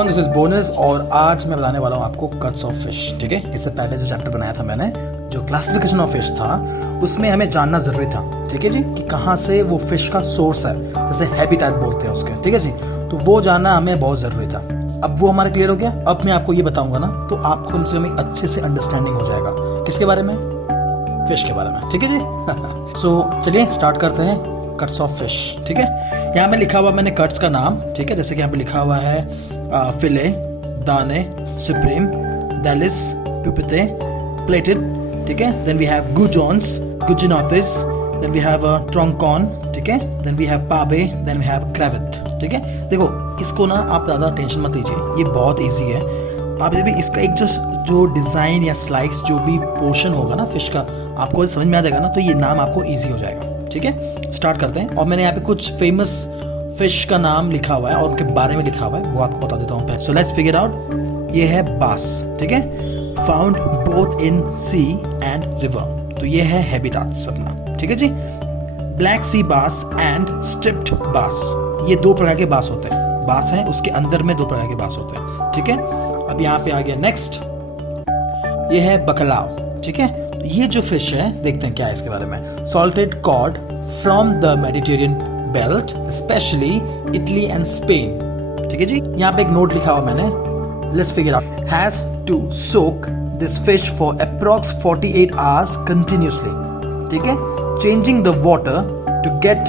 Everyone, this is bonus और आज मैं बताने वाला हूँ आपको कट्स ऑफ फिश। ठीक है, इससे पहले जो चैप्टर बनाया था मैंने, जो क्लासिफिकेशन ऑफ फिश था, उसमें हमें जानना जरूरी था। ठीक है जी, कि कहाँ से वो फिश का सोर्स है, जैसे हैबिटेट बोलते हैं उसके। ठीक है जी, तो वो जानना हमें बहुत ज़रूरी था। अब वो हमारा क्लियर हो गया। अब मैं आपको ये बताऊंगा ना, तो आपको कम से कम अच्छे से अंडरस्टैंडिंग हो जाएगा किसके बारे में, फिश के बारे में। ठीक है जी। सो चलिए स्टार्ट करते हैं कट्स ऑफ फिश। ठीक है, यहाँ पे लिखा हुआ मैंने कट्स का नाम। ठीक है, जैसे कि यहाँ पे लिखा हुआ है फिले, दाने, सुप्रीम, डेलिस, पुपिते, प्लेटेड। ठीक है, then we have goujons, goujonettes, then we have troncon. ठीक है, then we have pave, then we have crevette. ठीक है, देखो इसको ना आप ज़्यादा टेंशन मत लीजिए, ये बहुत ईजी है। आप जब भी इसका एक जो डिज़ाइन या स्लाइस जो भी पोर्शन होगा ना फिश का, आपको समझ में आ जाएगा ना, तो ये नाम आपको ईजी हो जाएगा। ठीक है, स्टार्ट करते हैं। और मैंने यहाँ पे कुछ फेमस फिश का नाम लिखा हुआ है और उनके बारे में लिखा हुआ है, वो आपको बता देता हूँ पहले। So let's figure out. ये है बास। ठीक है, found both in sea and river, तो ये है हैबिटेट्स अपना। ठीक है जी। ब्लैक सी बास एंड स्ट्रिप्ड बास, ये दो प्रकार के बास होते हैं। बास है, उसके अंदर में दो प्रकार के बास होते हैं। ठीक है, अब यहाँ पे आ गया नेक्स्ट, ये है बकलाव। ठीक है, ये जो फिश है, देखते हैं क्या है इसके बारे में। Salted cod from the Mediterranean belt, specially Italy and Spain. ठीक है जी, यहाँ पे एक नोट लिखा हुआ मैंने, let's figure out. Has to soak this fish for approx 48 hours continuously. ठीक है, changing the water to get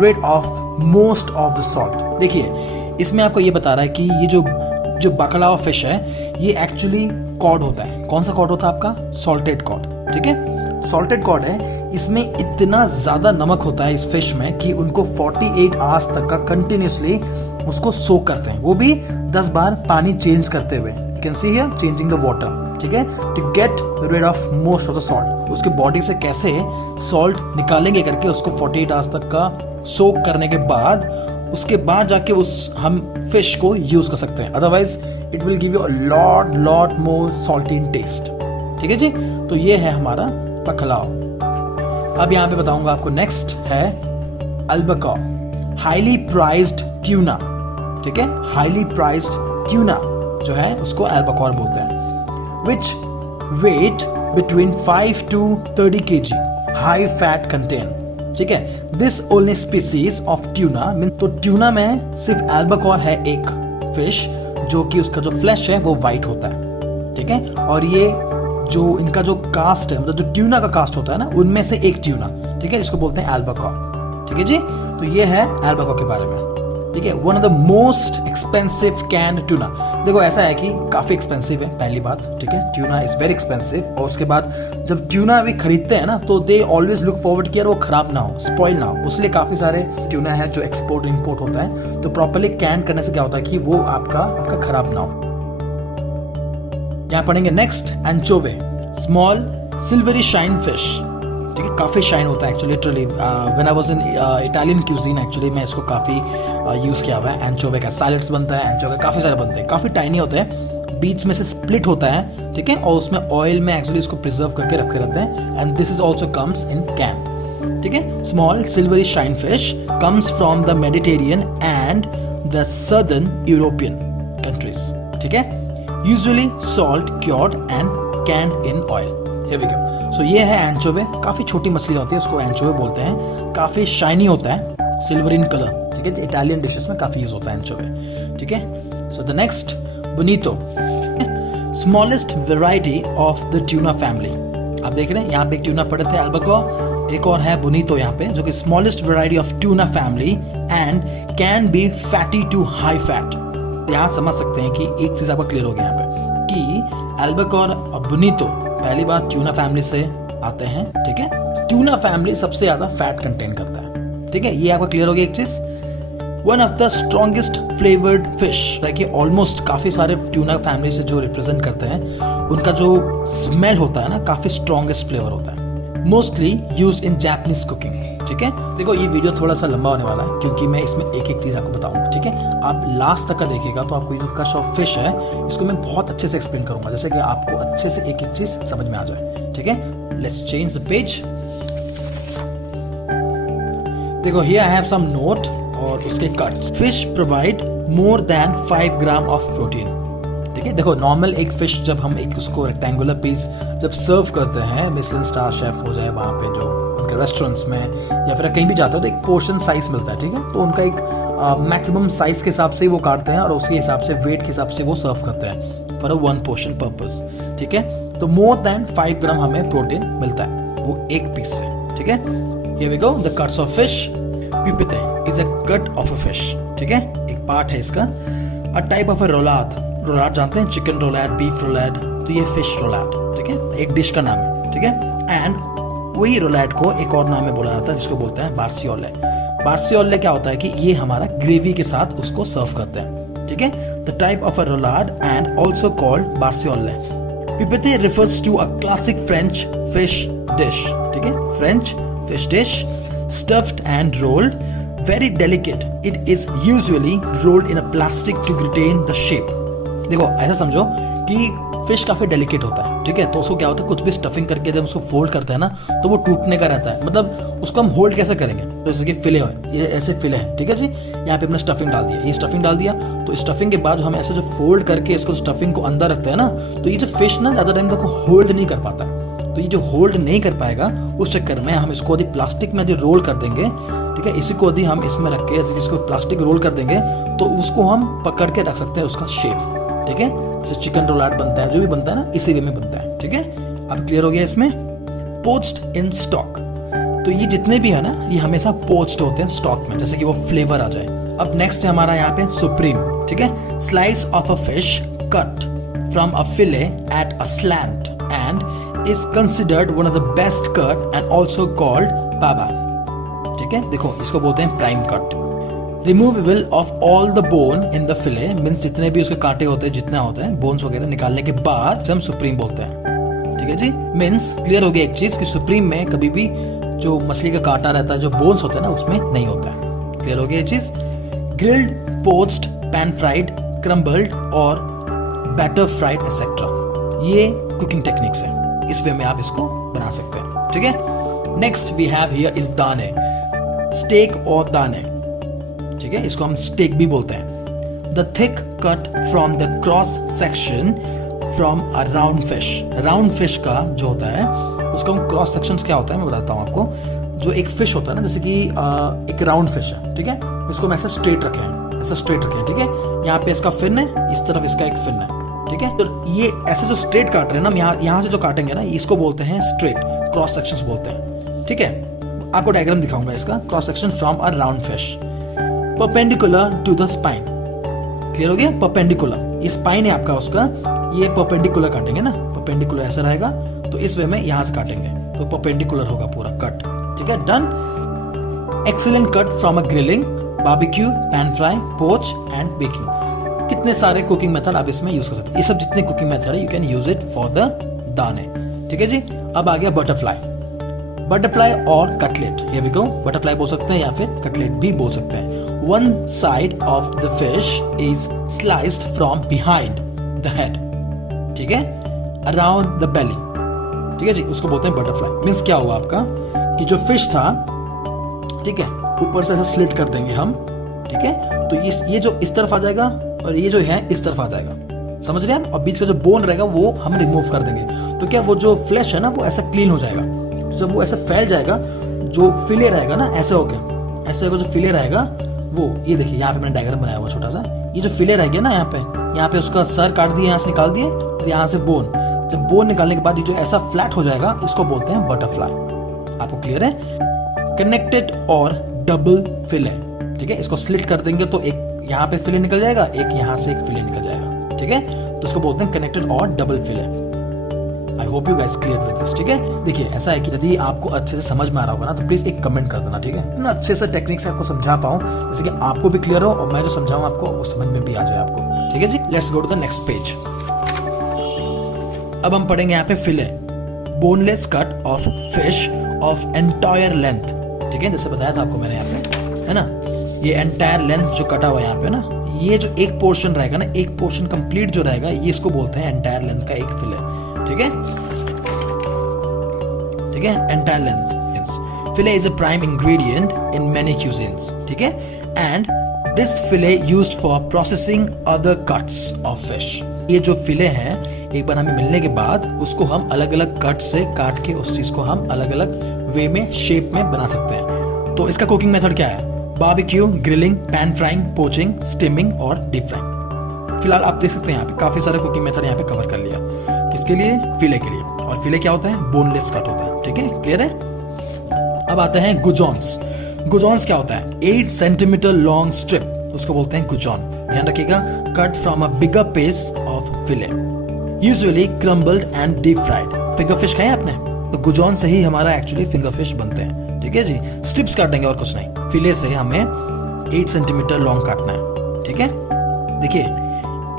rid of most of the salt. देखिए इसमें आपको ये बता रहा है कि ये जो बकलावा फिश है, ये एक्चुअली कॉड होता है। कौन सा कॉड होता है आपका? Salted cod. ठीक है, सॉल्टेड कॉड है, इसमें इतना ज्यादा नमक होता है इस फिश में कि उनको 48 आवर्स तक का कंटिन्यूसली उसको सोक करते हैं, वो भी 10 बार पानी चेंज करते हुए। You can see here changing the water. ठीक है, to get rid of most of the salt, उसके बॉडी से कैसे सॉल्ट निकालेंगे करके उसको 48 आवर्स तक का सोक करने के बाद, उसके बाद जाके उस हम फिश को यूज कर सकते हैं। Otherwise it will give you a lot more salty in taste. ठीक है जी, तो ये है हमारा बकलाव। अब यहाँ पे बताऊंगा आपको, नेक्स्ट है अल्बाकोर, हाईली प्राइज्ड ट्यूना। ठीक है, हाईली प्राइज्ड ट्यूना जो है उसको अल्बाकोर बोलते हैं, which weight between 5 to 30 kg, high fat content। ठीक है, this only species of tuna, तो ट्यूना में सिर्फ अल्बाकोर है एक फिश, जो कि उसका जो फ्लैश है वो वाइट होता है। ठीक है, और ये जो इनका जो कास्ट है, मतलब जो ट्यूना का कास्ट होता है ना, उनमें से एक ट्यूना। ठीक है, जिसको बोलते हैं अल्बाकोर। ठीक है जी, तो ये है अल्बाकोर के बारे में। ठीक है, one of the most expensive can tuna. देखो ऐसा है कि काफ़ी एक्सपेंसिव है, पहली बात। ठीक है, ट्यूना इज़ वेरी एक्सपेंसिव। और उसके बाद जब ट्यूना अभी खरीदते हैं ना, तो दे ऑलवेज लुक फॉरवर्ड कि यार वो खराब ना हो, स्पॉइल ना हो। उसलिए काफ़ी सारे ट्यूना है जो एक्सपोर्ट इंपोर्ट होता है, तो प्रॉपरली कैन करने से क्या होता है कि वो आपका खराब ना हो। यहाँ पढ़ेंगे next, anchovy, small silvery shine fish. ठीक है, काफ़ी शाइन होता है actually. Literally when I was in Italian cuisine, actually मैं इसको काफ़ी यूज़ किया हुआ है। एंचोवे का सैलेड्स बनता है, एंचोवे काफ़ी सारे बनते हैं, काफ़ी टाइनी होते हैं, बीच में से स्प्लिट होता है। ठीक है, और उसमें ऑयल में एक्चुअली इसको प्रिजर्व करके रखे रहते हैं, and this is also comes in can. ठीक है, small silvery shine fish comes from the Mediterranean and the southern European countries. ठीक है, usually salt cured and canned in oil. Here we go. So ये है एंचोवे, काफ़ी छोटी मछली होती है, उसको एंचोवे बोलते हैं, काफ़ी शाइनी होता है, सिल्वर इन कलर। ठीक है, इटालियन डिशेस में काफ़ी यूज होता है एंचोवे। ठीक है, so the next, bonito, smallest variety of the tuna family. आप देख रहे हैं यहाँ पे एक ट्यूना पड़े थे अल्बाकोर, एक और है बोनीतो यहाँ पे, जो कि smallest variety of tuna family and can be fatty to high fat. यहाँ समझ सकते हैं कि एक चीज आपका क्लियर हो गया यहाँ पे कि अल्बाकोर और बोनीतो पहली बार ट्यूना फैमिली से आते हैं। ठीक है, ट्यूना फैमिली सबसे ज्यादा फैट कंटेन करता है। ठीक है, ये आपको क्लियर हो गया एक चीज। One of the strongest flavoured fish, कि ऑलमोस्ट काफी सारे ट्यूना फैमिली से जो रिप्रेजेंट करते हैं, उनका जो स्मेल होता है ना, काफी स्ट्रॉन्गेस्ट फ्लेवर होता है, mostly used in Japanese cooking. ठीक है, देखो ये वीडियो थोड़ा सा लंबा होने वाला है, क्योंकि मैं इसमें एक एक चीज आपको बताऊंगा। ठीक है, आप लास्ट तक का देखिएगा तो आपको ये जो कट्स ऑफ फिश है, इसको मैं बहुत अच्छे से एक्सप्लेन करूंगा, जैसे कि आपको अच्छे से एक एक चीज समझ में आ जाए। ठीक है, लेट्स चेंज द पेज। देखो here I have some note, और उसके cuts. Fish provide more than 5 gram of protein. ठीक है, देखो नॉर्मल एक फिश जब हम एक उसको रेक्टेंगुलर पीस जब सर्व करते हैं, मिशेलिन स्टार शेफ हो जाए वहाँ पे जो उनके रेस्टोरेंट्स में या फिर कहीं भी जाते हो तो एक पोर्शन साइज मिलता है। ठीक है, तो उनका एक मैक्सिमम साइज के हिसाब से ही वो काटते हैं और उसके हिसाब से वेट के हिसाब से वो सर्व करते हैं फॉर अ 1 पोर्शन पर्पस। ठीक है, तो मोर देन 5 ग्राम हमें प्रोटीन मिलता है वो एक पीस से। ठीक है, here we go, the cuts of fish. Paupiette is a cut of a fish. ठीक है, एक पार्ट है इसका। अ टाइप ऑफ अ रोलाद। रोलाद जानते हैं, चिकन रोलाद, बीफ रोलाद, तो ये फिश रोलाद। ठीक है, एक डिश का नाम है। ठीक है, एंड वही रोलाड को एक और नाम में बोला जाता है जिसको बोलते हैं बार्सियोले। बार्सियोले क्या होता है कि ये हमारा ग्रेवी के साथ उसको सर्व करते हैं। ठीक है, the type of a roulade and also called braciole. Paupiette refers to a classic French fish dish. ठीक है, French fish dish, stuffed and rolled, very delicate. It is usually rolled in a plastic to retain the shape. देखो ऐसा समझो कि fish काफी delicate होता है। ठीक है, तो उसको क्या होता है, कुछ भी स्टफिंग करके जब उसको फोल्ड करते हैं ना तो वो टूटने का रहता है। मतलब उसको हम होल्ड कैसे करेंगे, तो जैसे कि फिले है, ये ऐसे फिले है। ठीक है जी, यहाँ पे हमने स्टफिंग डाल दिया, ये स्टफिंग डाल दिया, तो स्टफिंग के बाद हम ऐसे जो फोल्ड करके इसको स्टफिंग को अंदर रखते हैं ना, तो ये जो फिश ना ज्यादा टाइम तक होल्ड नहीं कर पाता। तो ये जो होल्ड नहीं कर पाएगा उस चक्कर में हम इसको यदि प्लास्टिक में यदि रोल कर देंगे, ठीक है, इसी को यदि हम इसमें रख के इसको प्लास्टिक रोल कर देंगे तो उसको हम पकड़ के रख सकते हैं उसका शेप। ठीक है, जैसे चिकन रोलाड बनता है, जो भी बनता है ना इसी वे में बनता है। ठीक है, अब क्लियर हो गया इसमें। पोच्ड इन स्टॉक, तो ये जितने भी है ना ये हमेशा पोच्ड होते हैं स्टॉक में, जैसे कि वो फ्लेवर आ जाए। अब नेक्स्ट है हमारा यहाँ पे सुप्रीम। ठीक है, slice of a fish cut from a fillet at a slant and is considered one of the best cut and also called baba. ठीक है, देखो इसको बोलते हैं prime cut. Removable of all the bone in the fillet, means जितने भी उसके कांटे होते हैं, जितना होते हैं बोन्स वगैरह निकालने के बाद हम सुप्रीम बोलते हैं। ठीक है जी, मीन्स क्लियर हो गया एक चीज कि सुप्रीम में कभी भी जो मछली का कांटा रहता है, जो बोन्स होते हैं ना उसमें नहीं होता है। क्लियर हो गया ये चीज। Grilled, poached, pan fried, crumbled और बैटर फ्राइड एक्सेट्रा, ये कुकिंग टेक्निक्स है, इस वे में आप इसको बना सकते हैं। ठीक है, next we have here is darne, steak और दाने। ठीक है, इसको हम स्टेक भी बोलते हैं। The thick cut from the cross section from a round fish. Round fish का जो होता है उसका हम क्रॉस सेक्शन क्या होता है मैं बताता हूँ आपको। जो एक फिश होता है ना, जैसे कि एक राउंड फिश है, ठीक है, इसको हम ऐसा स्ट्रेट रखें, ऐसा स्ट्रेट रखें। ठीक है, यहाँ पे इसका फिन है, इस तरफ इसका एक फिन है। ठीक है, तो ये ऐसे जो स्ट्रेट काट रहे हैं ना, यहाँ से जो काटेंगे ना इसको बोलते हैं स्ट्रेट, क्रॉस सेक्शंस बोलते हैं। ठीक है, आपको डायग्राम दिखाऊंगा इसका। Cross section from a round fish perpendicular to the spine. Clear हो गया, परपेंडिकुलर, ये स्पाइन है आपका उसका, ये परपेंडिकुलर काटेंगे ना, परपेंडिकुलर ऐसा रहेगा, तो इस वे में यहां से काटेंगे तो परपेंडिकुलर होगा पूरा कट। ठीक है, done. Excellent cut from a grilling, barbecue, pan fry, पोच एंड बेकिंग। कितने सारे कुकिंग मेथड आप इसमें यूज कर सकते हैं, ये सब जितने कुकिंग मेथड है you can use it for the darne. ठीक है जी, अब आ गया बटरफ्लाई। बटरफ्लाई और cutlet, here we go. Butterfly बोल सकते हैं या फिर कटलेट भी बोल सकते हैं। One side of the fish is sliced from behind the head, ठीक है, around the belly। ठीक है जी, उसको बोलते हैं बटरफ्लाई। मीन्स क्या हुआ आपका कि जो फिश था, ठीक है, ऊपर से ऐसा स्लिट कर देंगे हम। ठीक है, तो ये जो इस तरफ आ जाएगा और ये जो है इस तरफ आ जाएगा, समझ रहे हैं आप। और बीच का जो बोन रहेगा वो हम रिमूव कर देंगे, तो क्या वो जो फ्लैश है ना वो ऐसा क्लीन हो जाएगा। जब वो ऐसा फैल जाएगा, जो फिले रहेगा ना ऐसे होके, ऐसे होकर जो फिले रहेगा वो, ये देखिए यहाँ पे मैंने डायग्राम बनाया हुआ छोटा सा, ये जो फिले रह गया ना यहाँ पे उसका सर काट दिए, यहाँ से निकाल दिए, और यहाँ से बोन, जब बोन निकालने के बाद ये जो ऐसा फ्लैट हो जाएगा इसको बोलते हैं बटरफ्लाई। आपको क्लियर है। कनेक्टेड और डबल फिले, ठीक है, इसको स्लिट कर देंगे तो एक यहाँ पे फिले निकल जाएगा, एक यहाँ से एक फिले निकल जाएगा। ठीक है, तो इसको बोलते हैं कनेक्टेड और double field. I hope you guys clear with this. ठीक है, देखिए ऐसा है कि यदि आपको अच्छे से समझ में आ रहा होगा ना तो प्लीज एक कमेंट कर देना। ठीक है, इतना अच्छे से टेक्निक से आपको समझा पाऊं जैसे कि आपको भी क्लियर हो और मैं जो समझाऊं आपको वो समझ में भी आ जाए आपको। ठीक है जी, let's go to the next page. अब हम पढ़ेंगे यहाँ पे fillet, boneless cut of fish of entire length. ठीक है, जैसे बताया था आपको मैंने यहाँ पे, है ना, ये एंटायर लेंथ जो कटा हुआ यहाँ पे ना, ये जो एक पोर्शन रहेगा ना, एक पोर्शन कंप्लीट जो रहेगा, ये इसको बोलते हैं एंटायर लेंथ का एक फिले। ठीक है, ठीक है, entire length. Field is a prime ingredient in many cuisines. ठीक है, and this field used for processing other cuts of fish. ये जो फिले हैं एक बार हमें मिलने के बाद उसको हम अलग अलग कट से काट के उस चीज को हम अलग अलग वे में शेप में बना सकते हैं। तो इसका कुकिंग मेथड क्या है? Barbecue, grilling, pan frying, poaching, steaming और डीप फ्राइंग। फिलहाल आप देख सकते हैं यहाँ पे काफी सारे कुकिंग मेथड यहाँ पे कवर कर लिया। किसके लिए? फिले के लिए। और फिले क्या होता है? बोनलेस कट होता है। ठीक है, क्लियर है? अब आते हैं गुजॉन्स। गुजॉन्स क्या होता है? 8 सेंटीमीटर लॉन्ग स्ट्रिप, उसको बोलते हैं गुजॉन। ध्यान रखिएगा, cut from a bigger piece of fillet, usually crumbled and deep fried. Finger fish खाए आपने? तो गुजॉन से ही हमारा एक्चुअली फिंगर फिश बनते हैं। ठीक है जी, स्ट्रिप्स काटेंगे और कुछ नहीं। फिले से हमें 8 सेंटीमीटर लॉन्ग काटना है। ठीक है, देखिए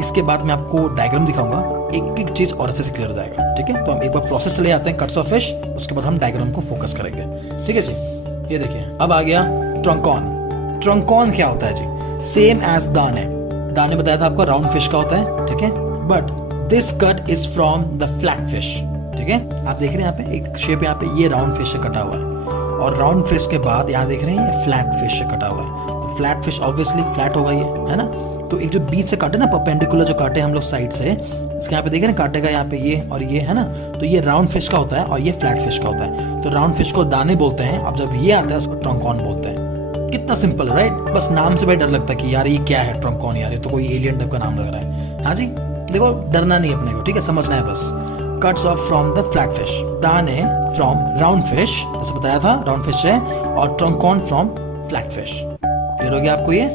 इसके बाद मैं आपको डायग्राम दिखाऊंगा, एक एक चीज और अच्छे से क्लियर हो जाएगा। ठीक है, तो हम एक बार प्रोसेस से ले आते हैं कट्स ऑफ फिश, उसके बाद हम डायग्राम को फोकस करेंगे। ठीक है जी, ये देखिए अब आ गया ट्रंकॉन। ट्रंकॉन क्या होता है जी? सेम एज दाने। दाने बताया था आपको राउंड फिश का होता है। ठीक है, but this cut is from the flat fish. ठीक है, आप देख रहे हैं यहाँ पे एक शेप, यहाँ पे ये राउंड फिश से कटा हुआ है और राउंड फिश के बाद यहाँ देख रहे हैं ये फ्लैट फिश से कटा हुआ है। तो फ्लैट फिश ऑब्वियसली फ्लैट होगा ये, है ना? तो एक जो बीच से काटे ना, परपेंडिकुलर जो काटे हम लोग साइड से, इसके यहाँ पे देख रहे हैं काटेगा यहाँ पे ये और ये, है ना? तो ये राउंड फिश का होता है और ये फ्लैट फिश का होता है। तो राउंड फिश को दाने बोलते हैं, अब जब ये आता है उसको ट्रंकॉन बोलते हैं। कितना सिंपल, राइट? बस नाम से भाई डर लगता है कि यार ये क्या है ट्रंकॉन, यार ये तो कोई एलियन टाइप का नाम लग रहा है। हाँ जी, देखो डरना नहीं अपने को, ठीक है, समझना है बस। Cuts of from the flat fish, दाने फ्रॉम राउंड फिश, जैसे बताया था राउंड फिश है, और ट्रंकॉन फ्रॉम फ्लैट फिश। क्लियर हो गया आपको ये?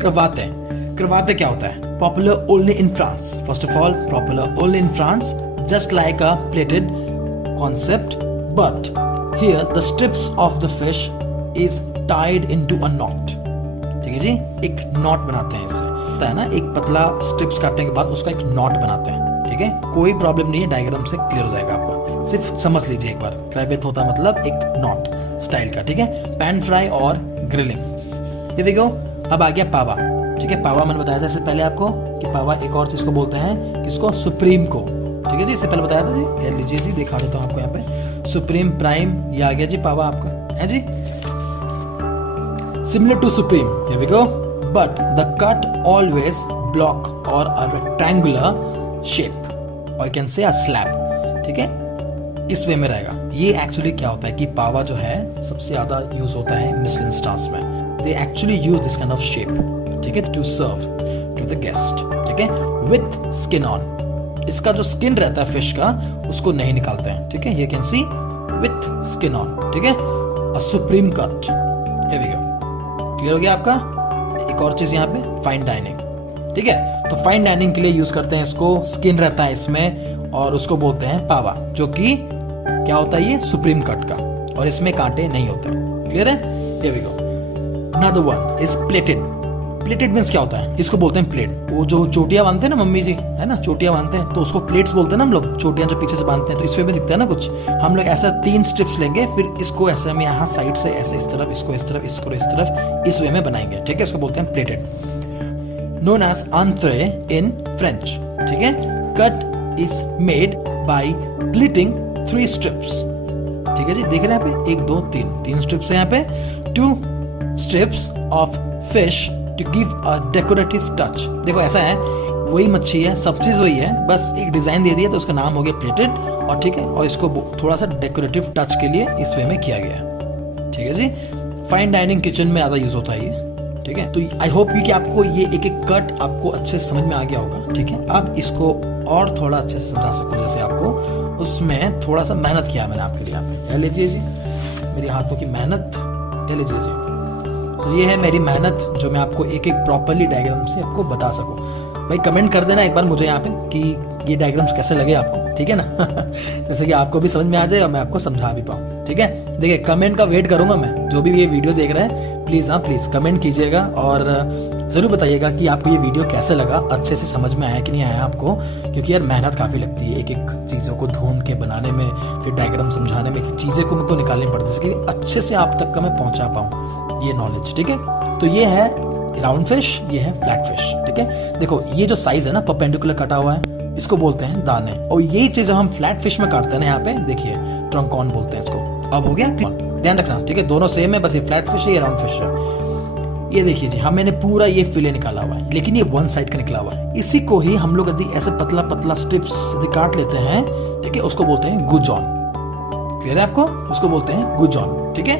क्रवाते। क्रवाते क्या होता है? Popular only in France. First of all, popular only in France, just like a plated concept, but here the strips of the fish is tied into a not. ठीक है जी, एक नॉट बनाते हैं इससे, होता है ना, एक पतला स्ट्रिप्स काटने के बाद उसका एक नॉट बनाते हैं। ठीक है, कोई प्रॉब्लम नहीं है, डायग्राम से क्लियर हो जाएगा आपको, सिर्फ समझ लीजिए एक बार। क्रेवेट होता है मतलब एक नॉट स्टाइल का। ठीक है, पैन फ्राई और ग्रिलिंग। ये देखो अब आ गया पावा। ठीक है, पावा मैंने बताया था इससे पहले आपको कि पावा एक और चीज को बोलते हैं, किसको? सुप्रीम को। ठीक है जी, इससे पहले बताया था जी। ये लीजिए जी, दिखा देता हूँ आपको यहाँ पे, सुप्रीम, प्राइम, ये आ गया जी पावा आपका, है जी। Similar to supreme, here we go, but the cut always block or a rectangular shape, or you can say a slab. ठीक है, इस वे में रहेगा। ये एक्चुअली क्या होता है कि पावा जो है सबसे ज्यादा यूज होता है मिशेलिन स्टार्स में। They actually use this kind of shape, ठीक है, to serve to the guest. ठीक है, with skin on. इसका जो स्किन रहता है फिश का, उसको नहीं निकालते हैं। ठीक है, you can see with skin on. ठीक है, a supreme cut. Here we go. Clear हो गया आपका? एक और चीज यहाँ पे, फाइन डाइनिंग। ठीक है, तो फाइन डाइनिंग के लिए यूज करते हैं इसको, स्किन रहता है इसमें और उसको बोलते हैं पावा, जो कि क्या होता है? ये सुप्रीम कट का, और इसमें कांटे नहीं होते। क्लियर है? Here we go. Another one is plated. Plated means क्या होता है? इसको बोलते हैं प्लेट। वो जो चोटियां बांधते हैं ना मम्मी जी, है ना, चोटियां बांधते हैं, तो उसको प्लेट्स बोलते हैं ना हम लोग। चोटियां जो पीछे से बांधते हैं, तो इस वे में दिखता है ना कुछ। हम लोग ऐसा 3 स्ट्रिप्स लेंगे, फिर इसको ऐसे हम यहाँ साइड से ऐसे इस तरफ, इसको इस तरफ, इसको इस तरफ, इस वे में बनाएंगे। ठीक है, इसको बोलते हैं plaited. Known as entree in French. ठीक है, cut is made by pleating 3 strips. ठीक है जी, देख रहे हैं यहाँ पे 1 2 3 स्ट्रिप्स है यहाँ पे। 2 strips of fish to give a decorative touch। देखो ऐसा है, वही मच्छी है, सब चीज वही है, बस एक डिजाइन दे दिया तो उसका नाम हो गया प्लेटेड। और ठीक है, और इसको थोड़ा सा डेकोरेटिव टच के लिए इस वे में किया गया है। ठीक है जी, फाइन डाइनिंग किचन में ज्यादा यूज होता है ये। ठीक है, तो आई होप कि आपको ये एक एक कट आपको अच्छे से समझ में आ गया होगा। ठीक है, अब इसको और थोड़ा अच्छे से समझा सकूं, जैसे आपको उसमें थोड़ा सा मेहनत किया मैंने आपके लिए। यहाँ पे लीजिए जी, मेरी हाथों की मेहनत, ये लीजिए जी। तो ये है मेरी मेहनत, जो मैं आपको एक एक प्रॉपरली डायग्राम से आपको बता सकूं। भाई कमेंट कर देना एक बार मुझे यहाँ पे कि ये डायग्राम्स कैसे लगे आपको। ठीक है ना? जैसे कि आपको भी समझ में आ जाए और मैं आपको समझा भी पाऊँ। ठीक है, देखिए कमेंट का वेट करूंगा मैं। जो भी ये वीडियो देख रहे हैं प्लीज, हाँ प्लीज कमेंट कीजिएगा और जरूर बताइएगा कि आपको ये वीडियो कैसे लगा, अच्छे से समझ में आया कि नहीं आया आपको। क्योंकि यार मेहनत काफी लगती है एक एक चीजों को ढूंढ के बनाने में, फिर डायग्राम समझाने में, चीजें को मुझको निकालनी पड़ती है अच्छे से आप तक का मैं पहुंचा पाऊँ ये नॉलेज। ठीक है, तो ये है राउंड फिश, ये है फ्लैट फिश। ठीक है, देखो ये जो साइज है ना, परपेंडिकुलर कटा हुआ है, इसको बोलते हैं दाने। और यही चीज हम फ्लैट फिश में काटते हैं ना, यहाँ पे देखिए ट्रंकॉन बोलते हैं इसको। अब हो गया, ध्यान रखना। ठीक है, दोनों सेम है, बस ये फ्लैट फिश है, ये राउंड फिश है। ये देखिए जी, मैंने पूरा ये फिले निकाला हुआ है, लेकिन ये वन साइड का निकला हुआ है। इसी को ही हम लोग यदि ऐसे पतला पतला स्ट्रिप्स यदि काट लेते हैं, ठीक है, उसको बोलते हैं गुजॉन। क्लियर है आपको? उसको बोलते हैं गुजॉन, ठीक है।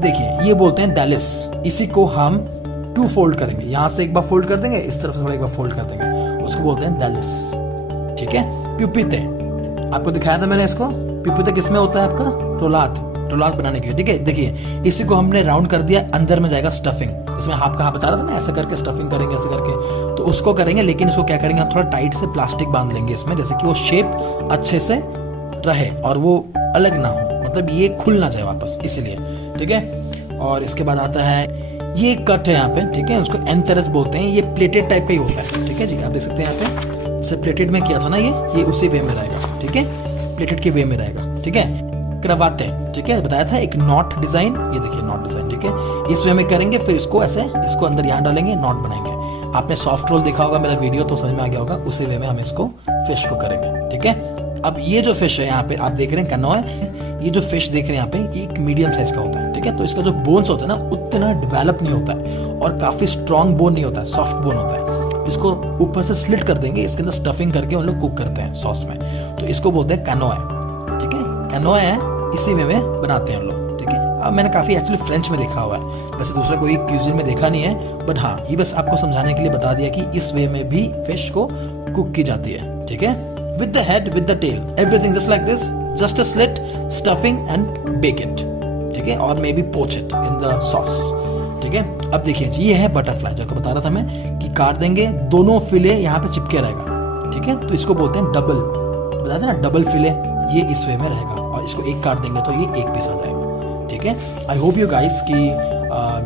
देखिए ये बोलते हैं दैलिस। इसी को हम 2 फोल्ड करेंगे, यहां से एक बार फोल्ड कर देंगे, इस तरफ से थोड़ा एक बार फोल्ड कर देंगे, उसको बोलते हैं दैलिस, ठीक है। प्यूपिते आपको दिखाया था मैंने इसको। प्यूपिते किसमें होता है आपका? रोलाद बनाने के लिए, ठीक है। देखिए इसी को हमने राउंड कर दिया, अंदर में जाएगा स्टफिंग, जिसमें हाफ का हाफ बता रहा था ना, ऐसे करके स्टफिंग करेंगे, ऐसे करके, तो उसको करेंगे। लेकिन इसको क्या करेंगे, हम थोड़ा टाइट से प्लास्टिक बांध लेंगे इसमें, जैसे कि वो शेप अच्छे से रहे और वो अलग ना हो, मतलब ये खुल ना जाए वापस, इसीलिए, ठीक है। और इसके बाद आता है ये कट है यहाँ पे, ठीक है, उसको एंथेरस बोलते हैं। ये प्लेटेड टाइप का ही होता है, ठीक है जी। आप देख सकते हैं यहाँ पे, जैसे प्लेटेड में किया था ना, ये उसी वे में रहेगा, ठीक है, प्लेटेड के वे में रहेगा, ठीक है। करवाते हैं, ठीक है, बताया था एक नॉट डिजाइन, ये देखिए नॉट डिजाइन, ठीक है, इस वे में करेंगे। फिर इसको ऐसे, इसको अंदर यहाँ डालेंगे, नॉट बनाएंगे। आपने सॉफ्ट रोल देखा होगा मेरा वीडियो, तो समझ में आ गया होगा, उसी वे में हम इसको फिश को करेंगे, ठीक है। अब ये जो फिश है यहाँ पे आप देख रहे हैं कैनोय, ये जो फिश देख रहे हैं यहाँ पे, ये एक मीडियम साइज का होता है, ठीक है। तो इसका जो बोन्स होता है ना, उतना डेवलप नहीं होता है और काफी स्ट्रॉन्ग बोन नहीं होता है, सॉफ्ट बोन होता है। इसको ऊपर से स्लिट कर देंगे, इसके अंदर स्टफिंग करके हम लोग कुक करते हैं सॉस में, तो इसको बोलते हैं कैनोय, ठीक है। कैनोय है, इसी वे में बनाते हैं हम लोग, ठीक है। अब मैंने काफी एक्चुअली फ्रेंच में देखा हुआ है, वैसे दूसरा कोई क्यूजिन में देखा नहीं है, बट हाँ ये बस आपको समझाने के लिए बता दिया कि इस वे में भी फिश को कुक की जाती है, ठीक है। With the head, with the tail, everything just like this, just a slit, stuffing and bake it, ठीक है, और maybe poach it in the sauce, ठीक है। अब देखिए ये है बटरफ्लाई, जो बता रहा था मैं कि काट देंगे, दोनों फिले यहाँ पे चिपके रहेगा, ठीक है। तो इसको बोलते हैं डबल, बताया था ना, डबल फिले, ये इस वे में रहेगा, और इसको एक काट देंगे तो ये एक पीस आ जाएगा, ठीक है। आई होप यू गाइस कि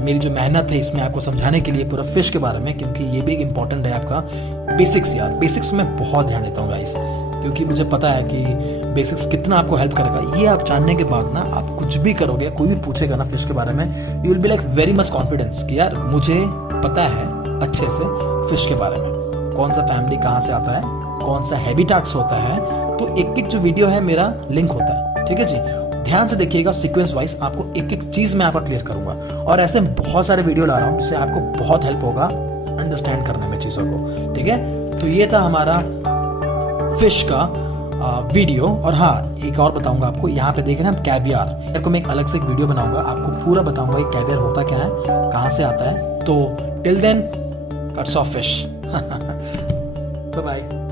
मेरी जो मेहनत है इसमें आपको समझाने के लिए पूरा फिश के बारे में, क्योंकि ये भी एक इंपॉर्टेंट है आपका बेसिक्स। यार बेसिक्स में बहुत ध्यान देता हूँ गाइस, क्योंकि मुझे पता है कि बेसिक्स कितना आपको हेल्प करेगा। ये आप जानने के बाद ना, आप कुछ भी करोगे, कोई भी पूछेगा ना फिश के बारे में, you will be like very much confidence कि यार मुझे पता है अच्छे से फिश के बारे में, कौन सा फैमिली कहाँ से आता है, कौन सा हैबिटाट्स होता है। तो एक एक जो वीडियो है मेरा लिंक होता है, ठीक है जी। ध्यान से देखिएगा, सीक्वेंस वाइज आपको एक एक चीज मैं आपका क्लियर करूंगा, और ऐसे बहुत सारे वीडियो ला रहा हूँ जिससे आपको बहुत हेल्प होगा अंडरस्टैंड करने में चीजों को, ठीक है। तो ये था हमारा फिश का वीडियो। और हाँ एक और बताऊंगा आपको, यहाँ पे देख रहे हैं हम कैवियर को, मैं एक अलग से एक वीडियो बनाऊंगा, आपको पूरा बताऊंगा ये कैवियर होता क्या है, कहाँ से आता है। तो till then, cuts of fish, bye bye.